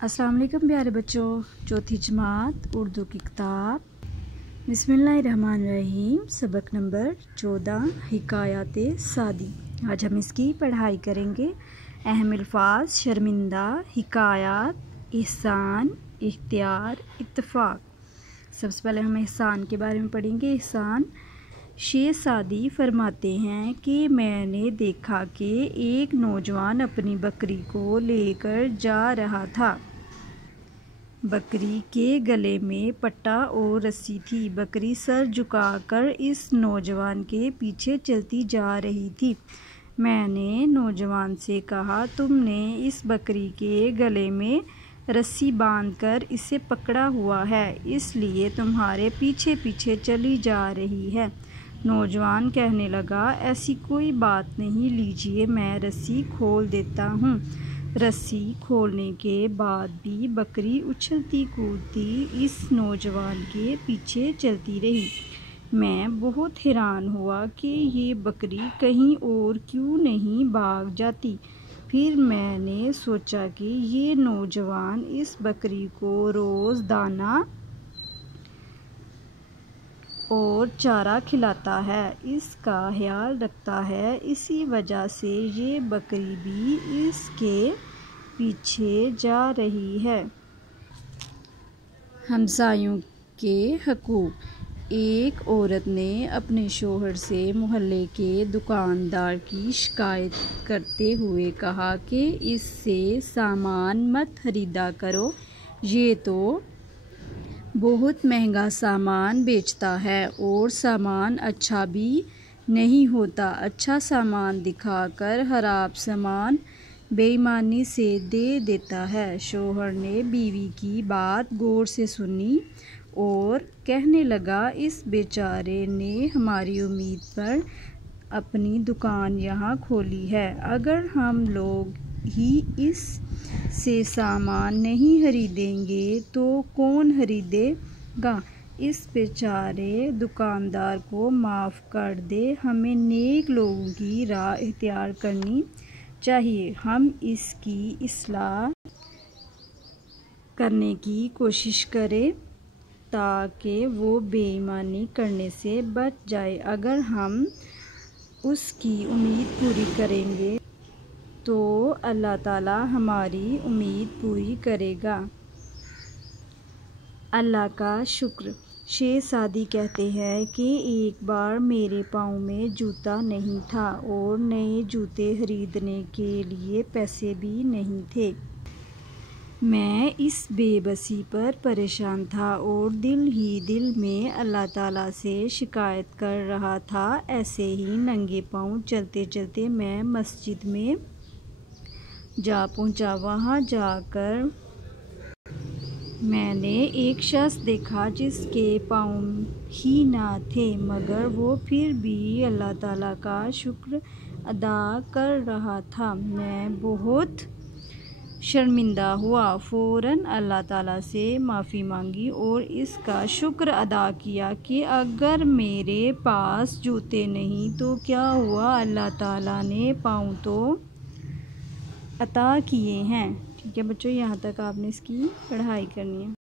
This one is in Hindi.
अस्सलाम वालेकुम प्यारे बच्चों। चौथी जमात उर्दू की किताब बिस्मिल्लाहिर्रहमानिर्रहीम सबक नंबर 14 हिकायत सादी। आज हम इसकी पढ़ाई करेंगे। अहम अल्फाज शर्मिंदा, हिकायत, एहसान, इख्तियार, इत्तफाक। सबसे पहले हम एहसान के बारे में पढ़ेंगे। एहसान शेख सादी फरमाते हैं कि मैंने देखा कि एक नौजवान अपनी बकरी को लेकर जा रहा था। बकरी के गले में पट्टा और रस्सी थी। बकरी सर झुकाकर इस नौजवान के पीछे चलती जा रही थी। मैंने नौजवान से कहा, तुमने इस बकरी के गले में रस्सी बांधकर इसे पकड़ा हुआ है, इसलिए तुम्हारे पीछे पीछे चली जा रही है। नौजवान कहने लगा, ऐसी कोई बात नहीं, लीजिए मैं रस्सी खोल देता हूँ। रस्सी खोलने के बाद भी बकरी उछलती कूदती इस नौजवान के पीछे चलती रही। मैं बहुत हैरान हुआ कि ये बकरी कहीं और क्यों नहीं भाग जाती। फिर मैंने सोचा कि ये नौजवान इस बकरी को रोज़ दाना और चारा खिलाता है, इसका ख्याल रखता है, इसी वजह से ये बकरी भी इसके पीछे जा रही है। हमसायों के हकूक़। एक औरत ने अपने शौहर से मोहल्ले के दुकानदार की शिकायत करते हुए कहा कि इससे सामान मत खरीदा करो, ये तो बहुत महंगा सामान बेचता है और सामान अच्छा भी नहीं होता। अच्छा सामान दिखाकर खराब सामान बेईमानी से दे देता है। शौहर ने बीवी की बात गौर से सुनी और कहने लगा, इस बेचारे ने हमारी उम्मीद पर अपनी दुकान यहाँ खोली है, अगर हम लोग ही इस से सामान नहीं खरीदेंगे तो कौन खरीदेगा। इस बेचारे दुकानदार को माफ़ कर दे, हमें नेक लोगों की राह इख्तियार करनी चाहिए। हम इसकी इस्लाह करने की कोशिश करें ताकि वो बेईमानी करने से बच जाए। अगर हम उसकी उम्मीद पूरी करेंगे तो अल्लाह ताला हमारी उम्मीद पूरी करेगा। अल्लाह का शुक्र। शेख सादी कहते हैं कि एक बार मेरे पाँव में जूता नहीं था और नए जूते खरीदने के लिए पैसे भी नहीं थे। मैं इस बेबसी पर परेशान था और दिल ही दिल में अल्लाह ताला से शिकायत कर रहा था। ऐसे ही नंगे पाँव चलते चलते मैं मस्जिद में जा पहुंचा। वहां जाकर मैंने एक शख्स देखा जिसके पाँव ही ना थे, मगर वो फिर भी अल्लाह ताला का शुक्र अदा कर रहा था। मैं बहुत शर्मिंदा हुआ, फ़ौरन अल्लाह ताला से माफ़ी मांगी और इसका शुक्र अदा किया कि अगर मेरे पास जूते नहीं तो क्या हुआ, अल्लाह ताला ने पाँव तो अता किए हैं। ठीक है बच्चों, यहाँ तक आपने इसकी पढ़ाई करनी है।